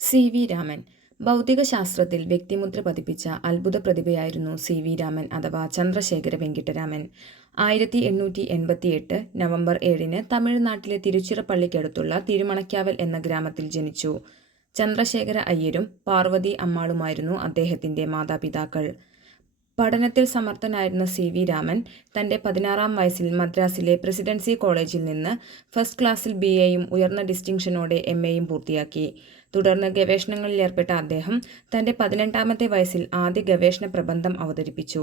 C V Raman. ഭൗതികശാസ്ത്രത്തിൽ വ്യക്തിമുദ്ര പതിപ്പിച്ച അത്ഭുത പ്രതിഭയായിരുന്നു സി വി രാമൻ അഥവാ ചന്ദ്രശേഖര വെങ്കിട്ടരാമൻ. ആയിരത്തി എണ്ണൂറ്റി എൺപത്തിയെട്ട് നവംബർ ഏഴിന് തമിഴ്നാട്ടിലെ തിരുച്ചിറപ്പള്ളിക്കടുത്തുള്ള തിരുമണക്കാവൽ എന്ന ഗ്രാമത്തിൽ ജനിച്ചു. ചന്ദ്രശേഖര അയ്യരും പാർവതി അമ്മാളുമായിരുന്നു അദ്ദേഹത്തിന്റെ മാതാപിതാക്കൾ. പഠനത്തിൽ സമർത്ഥനായിരുന്ന സി വി രാമൻ തന്റെ പതിനാറാം വയസ്സിൽ മദ്രാസിലെ പ്രസിഡൻസി കോളേജിൽ നിന്ന് ഫസ്റ്റ് ക്ലാസ്സിൽ ബി എയും ഉയർന്ന ഡിസ്റ്റിങ്ഷനോടെ എം എയും പൂർത്തിയാക്കി. തുടർന്ന് ഗവേഷണങ്ങളിൽ ഏർപ്പെട്ട അദ്ദേഹം തന്റെ പതിനെട്ടാമത്തെ വയസ്സിൽ ആദ്യ ഗവേഷണ പ്രബന്ധം അവതരിപ്പിച്ചു.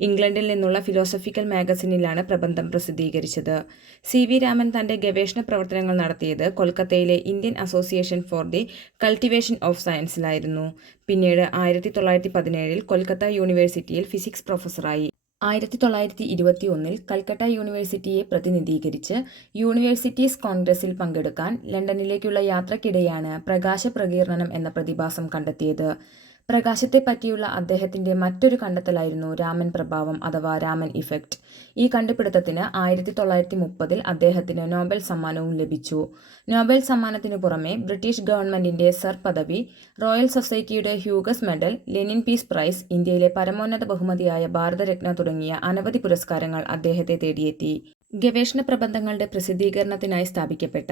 ഇംഗ്ലണ്ടിൽ നിന്നുള്ള ഫിലോസഫിക്കൽ മാഗസിനിലാണ് പ്രബന്ധം പ്രസിദ്ധീകരിച്ചത്. സി വി രാമൻ തന്റെ ഗവേഷണ പ്രവർത്തനങ്ങൾ നടത്തിയത് കൊൽക്കത്തയിലെ Indian association for the cultivation of സയൻസിലായിരുന്നു. പിന്നീട് ആയിരത്തി തൊള്ളായിരത്തി പതിനേഴിൽ കൊൽക്കത്ത യൂണിവേഴ്സിറ്റിയിൽ ഫിസിക്സ് പ്രൊഫസറായി. ആയിരത്തി തൊള്ളായിരത്തി ഇരുപത്തി ഒന്നിൽ കൽക്കട്ട യൂണിവേഴ്സിറ്റിയെ പ്രതിനിധീകരിച്ച് യൂണിവേഴ്സിറ്റീസ് കോൺഗ്രസിൽ പങ്കെടുക്കാൻ ലണ്ടനിലേക്കുള്ള യാത്രക്കിടെയാണ് പ്രകാശ പ്രകീർണനം എന്ന പ്രതിഭാസം കണ്ടെത്തിയത്. പ്രകാശത്തെപ്പറ്റിയുള്ള അദ്ദേഹത്തിന്റെ മറ്റൊരു കണ്ടെത്തലായിരുന്നു രാമൻ പ്രഭാവം അഥവാ രാമൻ ഇഫക്റ്റ്. ഈ കണ്ടുപിടുത്തത്തിന് ആയിരത്തി തൊള്ളായിരത്തി മുപ്പതിൽ അദ്ദേഹത്തിന് നോബൽ സമ്മാനവും ലഭിച്ചു. നോബൽ സമ്മാനത്തിനു പുറമെ ബ്രിട്ടീഷ് ഗവൺമെന്റിന്റെ സർ പദവി റോയൽ സൊസൈറ്റിയുടെ Hughes medal Lenin peace prize ഇന്ത്യയിലെ പരമോന്നത ബഹുമതിയായ ഭാരതരത്ന തുടങ്ങിയ അനവധി പുരസ്കാരങ്ങൾ അദ്ദേഹത്തെ തേടിയെത്തി. ഗവേഷണ പ്രബന്ധങ്ങളുടെ പ്രസിദ്ധീകരണത്തിനായി സ്ഥാപിക്കപ്പെട്ട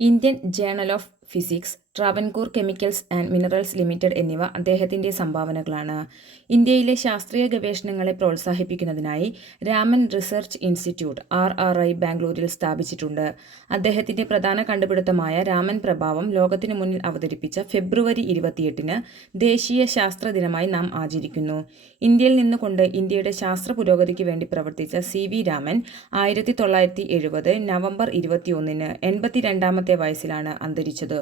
Indian journal of physics Travancore chemicals and minerals limited എന്നിവ അദ്ദേഹത്തിന്റെ സംഭാവനകളാണ്. ഇന്ത്യയിലെ ശാസ്ത്രീയ ഗവേഷണങ്ങളെ പ്രോത്സാഹിപ്പിക്കുന്നതിനായി Raman research institute R R I ബാംഗ്ലൂരിൽ സ്ഥാപിച്ചിട്ടുണ്ട്. അദ്ദേഹത്തിന്റെ പ്രധാന കണ്ടുപിടുത്തമായ രാമൻ പ്രഭാവം ലോകത്തിനു മുന്നിൽ അവതരിപ്പിച്ച ഫെബ്രുവരി ഇരുപത്തിയെട്ടിന് ദേശീയ ശാസ്ത്ര ദിനമായി നാം ആചരിക്കുന്നു. ഇന്ത്യയിൽ നിന്നുകൊണ്ട് ഇന്ത്യയുടെ ശാസ്ത്ര പുരോഗതിക്ക് വേണ്ടി പ്രവർത്തിച്ച സി വി രാമൻ ആയിരത്തി തൊള്ളായിരത്തി എഴുപത് നവംബർ ഇരുപത്തിയൊന്നിന് എൺപത്തിരണ്ടാമത്തെ വയസ്സിലാണ് അന്തരിച്ചത്.